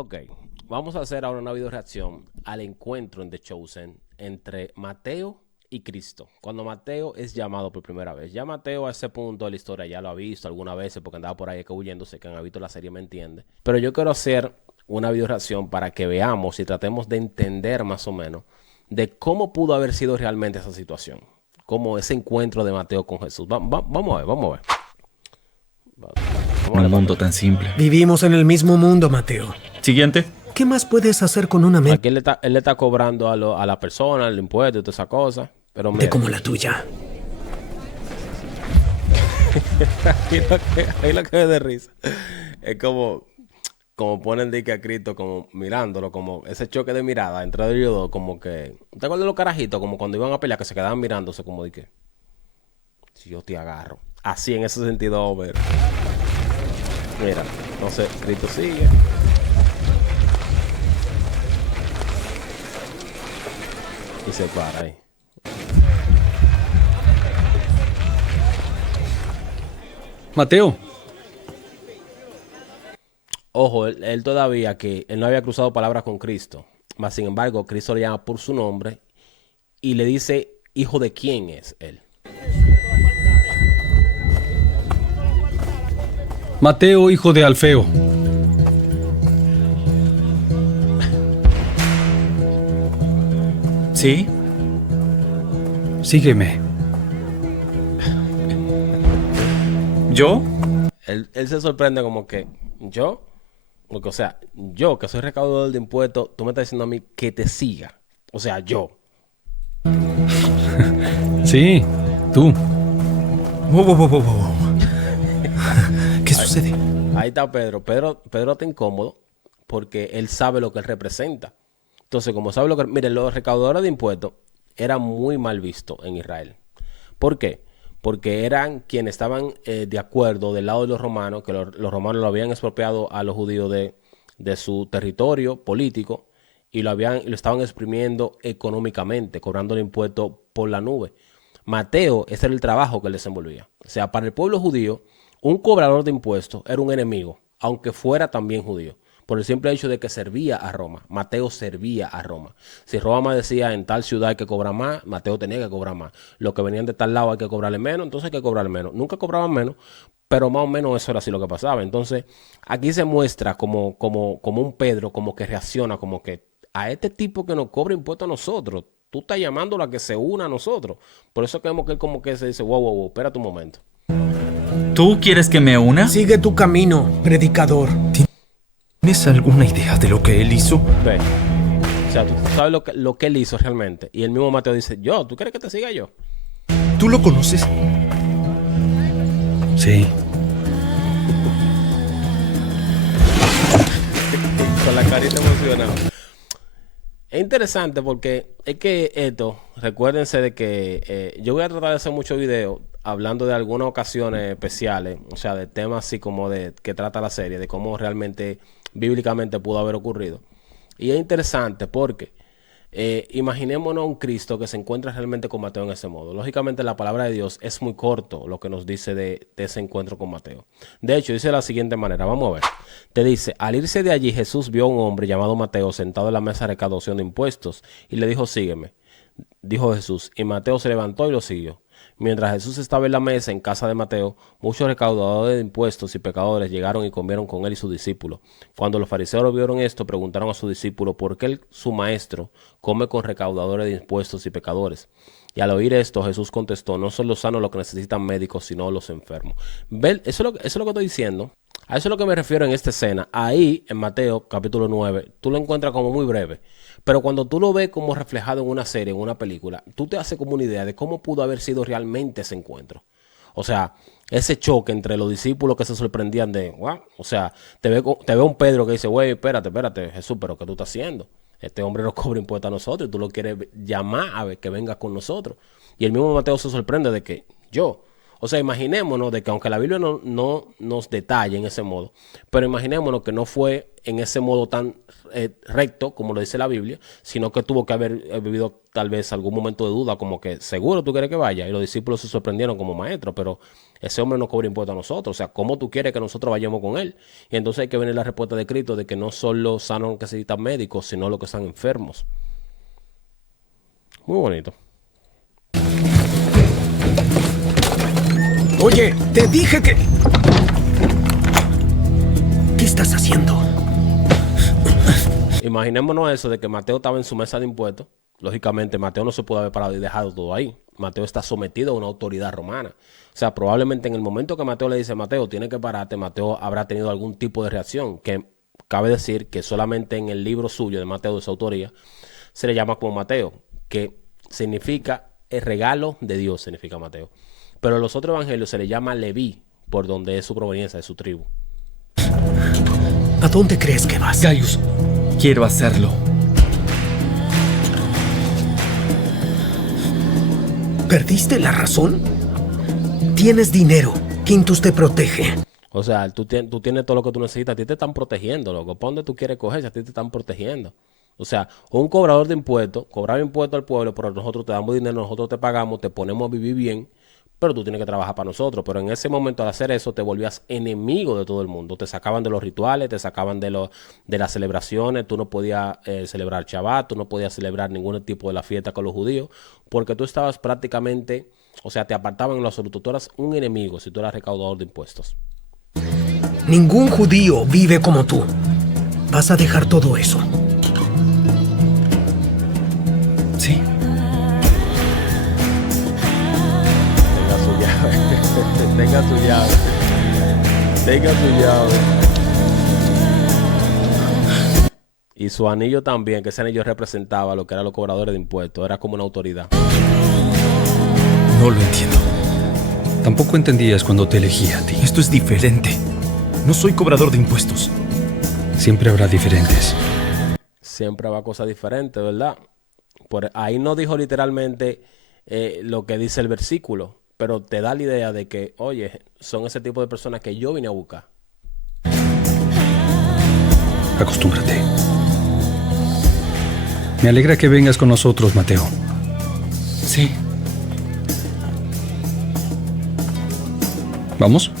Ok, vamos a hacer ahora una video reacción al encuentro en The Chosen entre Mateo y Cristo. Cuando Mateo es llamado por primera vez. Ya Mateo a ese punto de la historia ya lo ha visto algunas veces porque andaba por ahí huyéndose, que han visto la serie me entiende. Pero yo quiero hacer una video reacción para que veamos y tratemos de entender más o menos de cómo pudo haber sido realmente esa situación. Cómo ese encuentro de Mateo con Jesús. Vamos a ver, vamos a ver. Vamos a Un darle para mundo atrás. tan simple. Vivimos en el mismo mundo, Mateo. Siguiente. ¿Qué más puedes hacer con una mente Aquí él le está cobrando a la persona el impuesto y toda esa cosa. Pero mira, como la tuya? ahí lo que me da risa. Es como ponen de que a Cristo, como mirándolo, como ese choque de mirada entre ellos dos, como que. ¿Te acuerdas de los carajitos? Como cuando iban a pelear, que se quedaban mirándose, como de que. Si yo te agarro. Así en ese sentido, vamos a ver. Mira, entonces Cristo sigue. Y se para ahí. Mateo. Ojo, él todavía que él no había cruzado palabras con Cristo. Mas sin embargo, Cristo le llama por su nombre y le dice, hijo de quién es él. Mateo, hijo de Alfeo. ¿Sí? Sígueme. ¿Yo? Él se sorprende como que yo, porque o sea, yo que soy recaudador de impuestos, tú me estás diciendo a mí que te siga. O sea, yo. Sí, tú. ¿Qué sucede? Ahí está Pedro. Pedro está incómodo porque él sabe lo que él representa. Entonces, como sabe lo que... Miren, los recaudadores de impuestos eran muy mal vistos en Israel. ¿Por qué? Porque eran quienes estaban de acuerdo del lado de los romanos, que los romanos lo habían expropiado a los judíos de su territorio político y lo estaban exprimiendo económicamente, cobrando el impuesto por la nube. Mateo, ese era el trabajo que él desenvolvía. O sea, para el pueblo judío, un cobrador de impuestos era un enemigo, aunque fuera también judío, por el simple hecho de que servía a Roma. Mateo servía a Roma. Si Roma decía en tal ciudad hay que cobrar más, Mateo tenía que cobrar más. Los que venían de tal lado hay que cobrarle menos, entonces hay que cobrarle menos. Nunca cobraban menos, pero más o menos eso era así lo que pasaba. Entonces, aquí se muestra como un Pedro, como que reacciona, como que a este tipo que nos cobra impuestos a nosotros, tú estás llamándolo a que se una a nosotros. Por eso creemos que él como que se dice, wow, espérate un momento. ¿Tú quieres que me una? Sigue tu camino, predicador. ¿Tienes alguna idea de lo que él hizo? Ve. O sea, tú sabes lo que él hizo realmente. Y el mismo Mateo dice, ¿tú quieres que te siga yo? ¿Tú lo conoces? Sí. Con la carita emocionada. Es interesante porque es que esto, recuérdense de que yo voy a tratar de hacer muchos videos hablando de algunas ocasiones especiales, o sea, de temas así como de que trata la serie, de cómo realmente bíblicamente pudo haber ocurrido. Y es interesante porque imaginémonos un Cristo que se encuentra realmente con Mateo en ese modo. Lógicamente la palabra de Dios es muy corto lo que nos dice de ese encuentro con Mateo. De hecho, dice de la siguiente manera, vamos a ver. Te dice, al irse de allí Jesús vio a un hombre llamado Mateo sentado en la mesa de recaudación de impuestos y le dijo, sígueme. Dijo Jesús, y Mateo se levantó y lo siguió. Mientras Jesús estaba en la mesa en casa de Mateo, muchos recaudadores de impuestos y pecadores llegaron y comieron con él y sus discípulos. Cuando los fariseos vieron esto, preguntaron a sus discípulos por qué su maestro come con recaudadores de impuestos y pecadores. Y al oír esto, Jesús contestó, no son los sanos los que necesitan médicos, sino los enfermos. ¿Ven? Eso es lo que estoy diciendo. A eso es lo que me refiero en esta escena. Ahí, en Mateo, capítulo 9, tú lo encuentras como muy breve. Pero cuando tú lo ves como reflejado en una serie, en una película, tú te haces como una idea de cómo pudo haber sido realmente ese encuentro. O sea, ese choque entre los discípulos que se sorprendían de, wow, o sea, te ve un Pedro que dice, güey, espérate, Jesús, pero ¿qué tú estás haciendo? Este hombre nos cobra impuestos a nosotros y tú lo quieres llamar a ver que venga con nosotros. Y el mismo Mateo se sorprende de que yo, O sea, imaginémonos de que aunque la Biblia no nos detalla en ese modo, pero imaginémonos que no fue en ese modo tan recto como lo dice la Biblia, sino que tuvo que haber vivido tal vez algún momento de duda, como que seguro tú quieres que vaya. Y los discípulos se sorprendieron como maestros, pero ese hombre no cobra impuestos a nosotros. O sea, ¿cómo tú quieres que nosotros vayamos con él? Y entonces hay que venir la respuesta de Cristo de que no son los sanos que necesitan médicos, sino los que están enfermos. Muy bonito. Oye, te dije que... ¿Qué estás haciendo? Imaginémonos eso de que Mateo estaba en su mesa de impuestos. Lógicamente, Mateo no se pudo haber parado y dejado todo ahí. Mateo está sometido a una autoridad romana. O sea, probablemente en el momento que Mateo le dice, Mateo, tiene que pararte, Mateo habrá tenido algún tipo de reacción. Que cabe decir que solamente en el libro suyo de Mateo, de su autoría, se le llama como Mateo, que significa el regalo de Dios, significa Mateo. Pero en los otros evangelios se le llama Leví, por donde es su proveniencia, de su tribu. ¿A dónde crees que vas? Gaius, quiero hacerlo. ¿Perdiste la razón? Tienes dinero. Quintus te protege. O sea, tú tienes todo lo que tú necesitas. A ti te están protegiendo, loco. ¿Para dónde tú quieres coger? Si a ti te están protegiendo. O sea, un cobrador de impuestos, cobrar impuestos al pueblo, pero nosotros te damos dinero, nosotros te pagamos, te ponemos a vivir bien, pero tú tienes que trabajar para nosotros. Pero en ese momento, al hacer eso, te volvías enemigo de todo el mundo. Te sacaban de los rituales, te sacaban de las celebraciones. Tú no podías celebrar Shabbat, tú no podías celebrar ningún tipo de la fiesta con los judíos, porque tú estabas prácticamente, o sea, te apartaban en lo absoluto. Tú eras un enemigo si tú eras recaudador de impuestos. Ningún judío vive como tú. ¿Vas a dejar todo eso? Sí. Tenga su llave. Tenga su llave. Y su anillo también, que ese anillo representaba lo que eran los cobradores de impuestos. Era como una autoridad. No lo entiendo. Tampoco entendías cuando te elegí a ti. Esto es diferente. No soy cobrador de impuestos. Siempre habrá diferentes. Siempre va cosas diferentes, ¿verdad? Por ahí no dijo literalmente lo que dice el versículo, pero te da la idea de que, oye, son ese tipo de personas que yo vine a buscar. Acostúmbrate. Me alegra que vengas con nosotros, Mateo. Sí. ¿Vamos?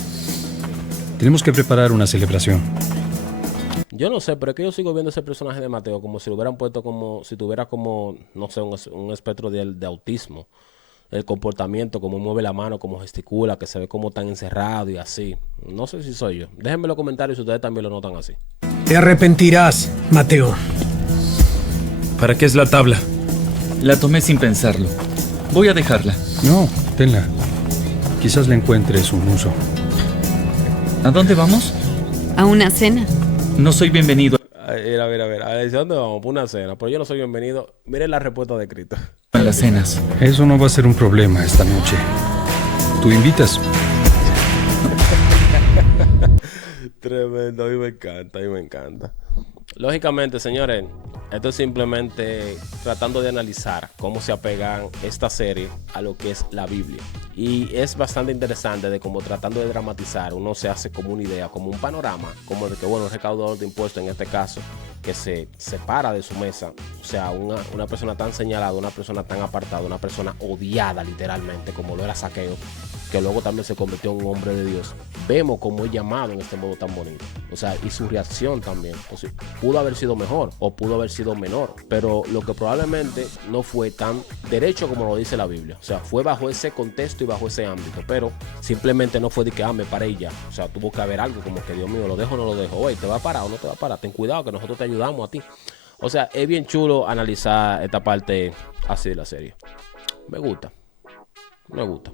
Tenemos que preparar una celebración. Yo no sé, pero es que yo sigo viendo ese personaje de Mateo como si lo hubieran puesto como si tuviera como, no sé, un espectro de autismo. El comportamiento, cómo mueve la mano, cómo gesticula, que se ve como tan encerrado y así. No sé si soy yo. Déjenme en los comentarios si ustedes también lo notan así. Te arrepentirás, Mateo. ¿Para qué es la tabla? La tomé sin pensarlo. Voy a dejarla. No, tenla. Quizás le encuentres un uso. ¿A dónde vamos? A una cena. No soy bienvenido A ver. A ver, ¿dónde vamos? Por una cena. Pero yo no soy bienvenido. Miren la respuesta de Cristo. a las cenas. Eso no va a ser un problema esta noche. ¿Tú invitas? Tremendo, a mí me encanta, a mí me encanta. Lógicamente, señores, esto es simplemente tratando de analizar cómo se apegan esta serie a lo que es la Biblia. Y es bastante interesante de cómo tratando de dramatizar, uno se hace como una idea, como un panorama, como de que, bueno, un recaudador de impuestos en este caso, que se separa de su mesa, o sea, una persona tan señalada, una persona tan apartada, una persona odiada literalmente, como lo era Zaqueo, que luego también se convirtió en un hombre de Dios. Vemos cómo es llamado en este modo tan bonito. O sea, y su reacción también. O sea, pudo haber sido mejor o pudo haber sido menor. Pero lo que probablemente no fue tan derecho como lo dice la Biblia. O sea, fue bajo ese contexto y bajo ese ámbito. Pero simplemente no fue de que, me paré y ya. O sea, tuvo que haber algo como que, Dios mío, ¿lo dejo o no lo dejo? Oye, ¿te va a parar o no te va a parar? Ten cuidado que nosotros te ayudamos a ti. O sea, es bien chulo analizar esta parte así de la serie. Me gusta. Me gusta.